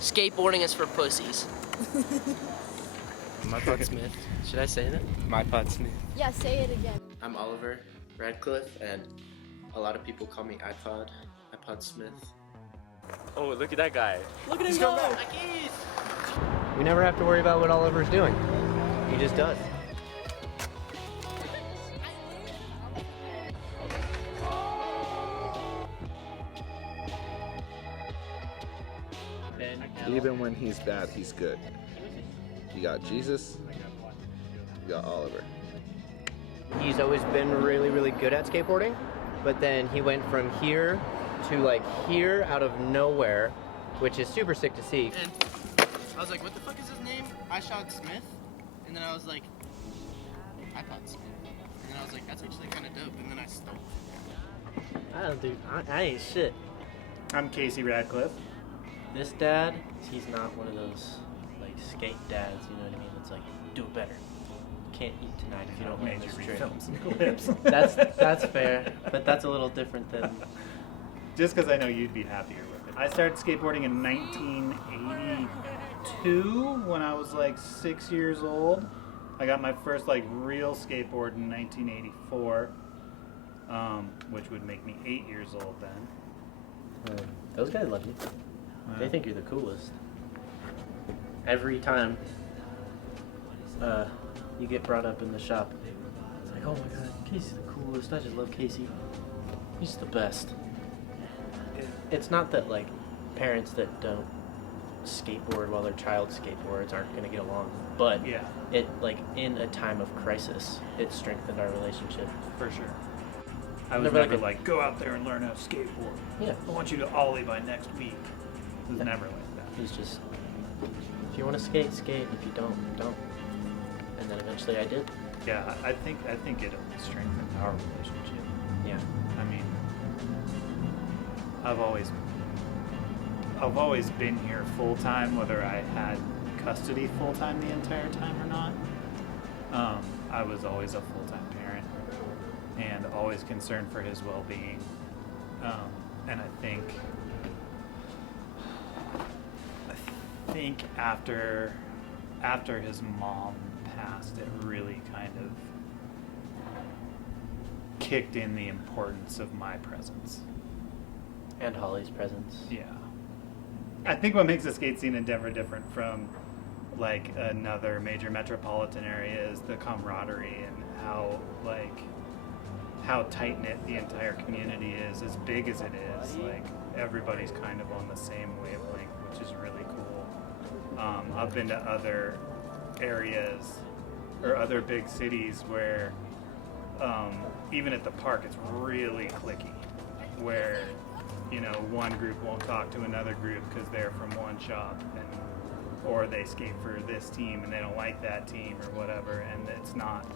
Skateboarding is for pussies. My Pod Smith. Should I say that? My Pod Smith. Yeah, say it again. I'm Oliver Radcliffe, and a lot of people call me iPod Smith. Oh, look at that guy. Look at him go! We never have to worry about what Oliver's doing. He just does. Even when he's bad, he's good. You got Jesus, you got Oliver. He's always been really, really good at skateboarding, but then he went from here to like here out of nowhere, which is super sick to see. And I was like, what the fuck is his name? I shot Smith. And then I was like, iPod Smith. And then I was like, that's actually kind of dope. And then I stole it. I don't do. I ain't shit. I'm Casey Radcliffe. This dad, he's not one of those like skate dads. You know what I mean? It's like do it better. Can't eat tonight if you don't Made make you this trip. refilm some clips. That's fair, but that's a little different than. Just because I know you'd be happier with it. I started skateboarding in 1982 when I was like 6 years old. I got my first like real skateboard in 1984, which would make me 8 years old then. Those guys love you. They think you're the coolest. Every time you get brought up in the shop, it's like, oh my god, Casey's the coolest. I just love Casey. He's the best. It's not that like parents that don't skateboard while their child skateboards aren't gonna get along, but Yeah, it like in a time of crisis, it strengthened our relationship. for sure. I was Never never like like, go out there and learn how to skateboard. Yeah. I want you to ollie by next week. It was never like that. He's just, if you want to skate, skate. If you don't, don't. And then eventually I did. Yeah, I think it strengthened our relationship. Yeah. I mean, I've always been here full time, whether I had custody full time the entire time or not. I was always a full time parent and always concerned for his well being. And I think after his mom passed, it really kind of kicked in the importance of my presence. And Holly's presence. Yeah. I think what makes the skate scene in Denver different from like another major metropolitan area is the camaraderie and how tight knit the entire community is, as big as it is. Like everybody's kind of on the same wavelength, which is really cool. I've been to other areas or other big cities where even at the park it's really cliquey, where one group won't talk to another group because they're from one shop, or they skate for this team and they don't like that team or whatever. And it's not.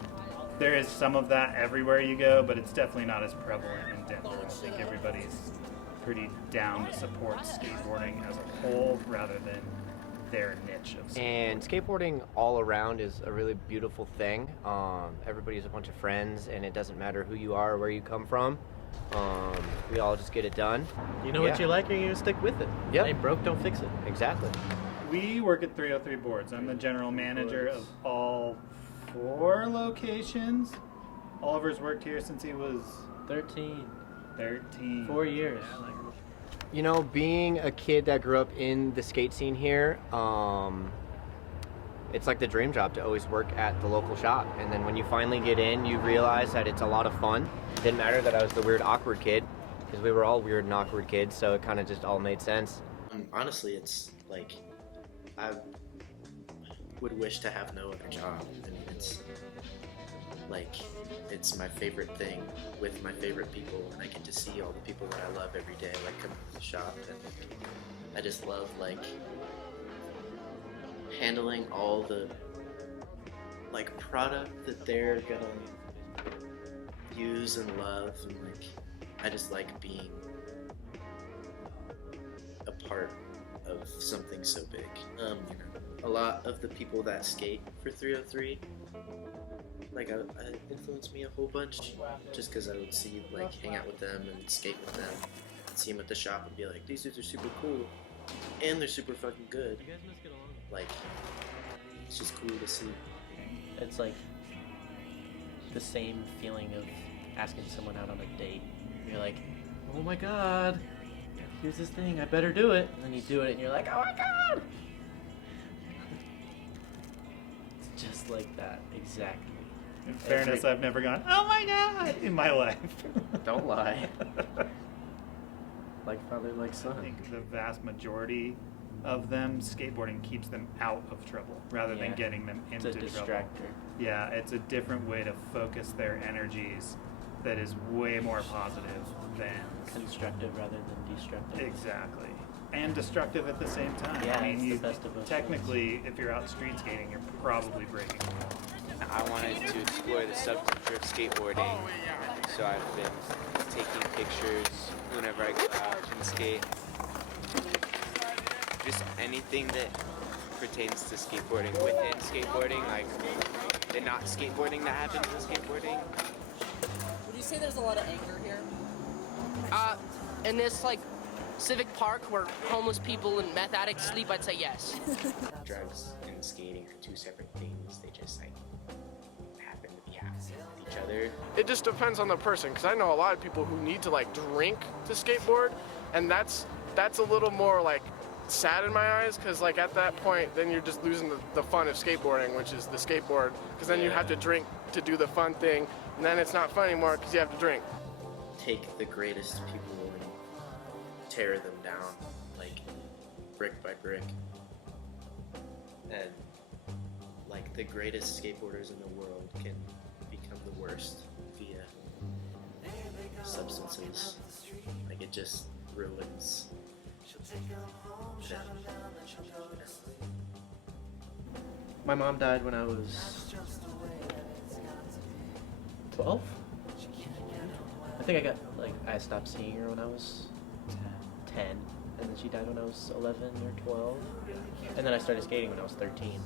There is some of that everywhere you go, but it's definitely not as prevalent in Denver. I think everybody's pretty down to support skateboarding as a whole rather than their niche of skateboarding. And skateboarding all around is a really beautiful thing. Everybody's a bunch of friends, and it doesn't matter who you are or where you come from. We all just get it done. You know what you like, and you're gonna stick with it. Yep. Ain't broke, don't fix it. Exactly. We work at 303 Boards. I'm the general manager of all 4 locations. Oliver's worked here since he was 13. 13. 4 years. You know, being a kid that grew up in the skate scene here, it's like the dream job to always work at the local shop. And then when you finally get in, you realize that it's a lot of fun. It didn't matter that I was the weird, awkward kid, because we were all weird and awkward kids, so it kind of just all made sense. Honestly, it's like I would wish to have no other job. I mean, it's my favorite thing with my favorite people, and I get to see all the people that I love every day, like coming to the shop, and I just love like handling all the like product that they're gonna use and love, and like I just like being a part of something so big. A lot of the people that skate for 303, like I influenced me a whole bunch, just because I would see, like, hang out with them and skate with them, and see them at the shop and be like, these dudes are super cool. and they're super fucking good. You guys must get along. Like, it's just cool to see. It's like the same feeling of asking someone out on a date. You're like, oh my god, here's this thing, I better do it. And then you do it and you're like, oh my god! It's just like that, exactly. In fairness, I've never gone, oh my god, in my life. Don't lie. Like father, like I son. think the vast majority of them, skateboarding keeps them out of trouble rather than Yeah. getting them It's into a trouble. distractor. Yeah, it's a different way to focus their energies that is way more positive than Constructive rather than destructive. exactly, and destructive at the same time. Yeah, I mean, it's the you best of both technically, if you're out street skating, you're probably breaking the law. I wanted to explore the subculture of skateboarding, so I've been taking pictures whenever I go out and skate. Just anything that pertains to skateboarding within skateboarding, like the not skateboarding that happens in skateboarding. Would you say there's a lot of anger here? In this like civic park where homeless people and meth addicts sleep, I'd say yes. Drugs and skating are two separate things. They just like happen to be happening with each other. It just depends on the person, because I know a lot of people who need to like drink to skateboard, and that's a little more like sad in my eyes, because like at that point then you're just losing the fun of skateboarding, which is the skateboard, because then you have to drink to do the fun thing, and then it's not fun anymore because you have to drink. Take the greatest people and tear them down, like brick by brick. And like the greatest skateboarders in the world can become the worst via substances. Like it just ruins them. My mom died when I was 12. I think I stopped seeing her when I was 10, and then she died when I was 11 or 12, and then I started skating when I was 13.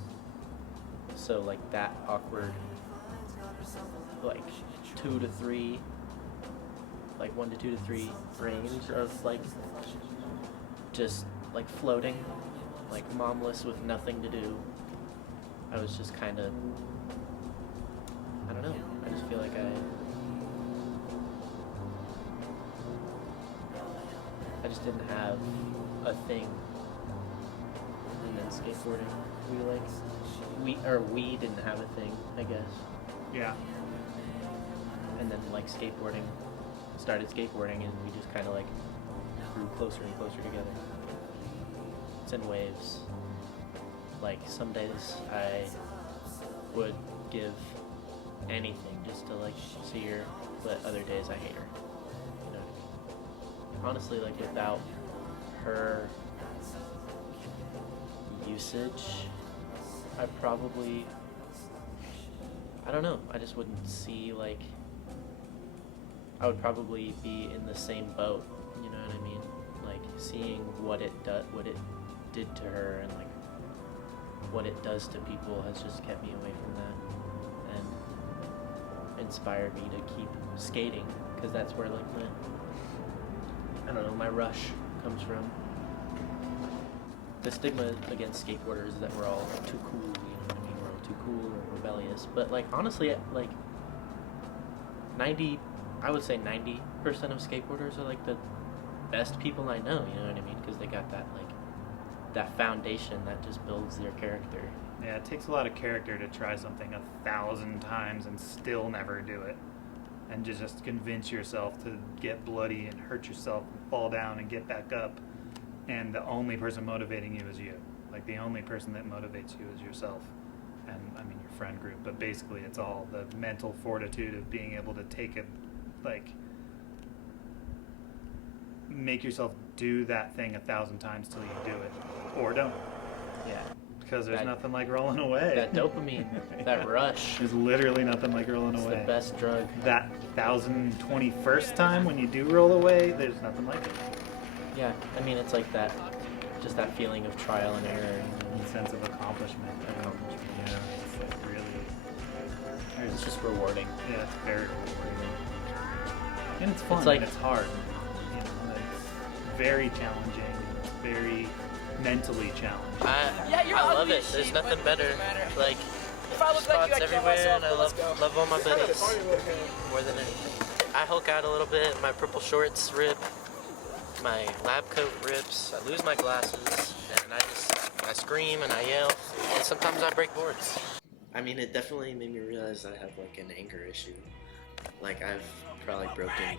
So like that awkward, like 2 to 3, like 1 to 2 to 3 range of like just like floating, like momless with nothing to do. I was just kind of, I don't know, I just feel like I just didn't have a thing. And then skateboarding, we didn't have a thing, I guess. Yeah. And then like started skateboarding, and we just kind of like grew closer and closer together. It's in waves. Like some days I would give anything just to like see her, but other days I hate her. You know what I mean? Honestly, like without her usage, I don't know, I just wouldn't see like, I would probably be in the same boat, you know what I mean? Like seeing what it did to her and like what it does to people has just kept me away from that and inspired me to keep skating, because that's where like my rush comes from. The stigma against skateboarders is that we're all too cool, you know what I mean? We're all too cool or rebellious. But like honestly, like I would say 90% of skateboarders are like the best people I know, you know what I mean? Because they got that like that foundation that just builds their character. Yeah, it takes a lot of character to try something 1,000 times and still never do it. And just convince yourself to get bloody and hurt yourself and fall down and get back up. And the only person motivating you is you. Like the only person that motivates you is yourself. And I mean your friend group, but basically it's all the mental fortitude of being able to take it, like make yourself do that thing 1,000 times till you do it. Or don't. Yeah. Because there's nothing like rolling away. That dopamine, that rush. There's literally nothing like rolling It's away. the best drug. That 1,021st time when you do roll away, there's nothing like it. Yeah, I mean it's like that, just that feeling of trial and error. And sense of accomplishment. Yeah, it's like really. It's just rewarding. Yeah, it's very rewarding. And it's fun. It's like and it's hard. You know, it's very challenging. very mentally challenged. I love it. There's nothing better. Like, spots everywhere, and I love all my buddies more than anything. I hulk out a little bit. My purple shorts rip. My lab coat rips. I lose my glasses, and I scream and I yell, and sometimes I break boards. I mean, it definitely made me realize I have like an anger issue. Like I've probably broken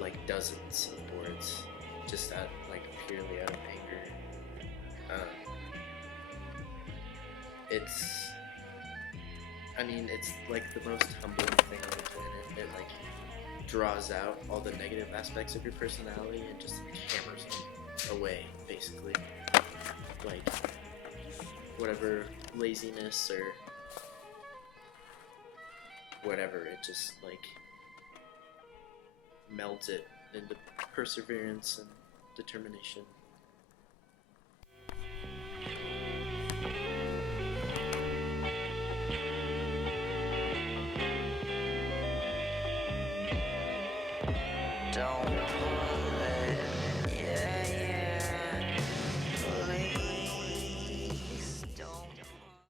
like dozens of boards just purely out of anger. It's like the most humbling thing on the planet. It like draws out all the negative aspects of your personality and just hammers them away, basically. Like whatever laziness or whatever, it just like melds it into perseverance and determination.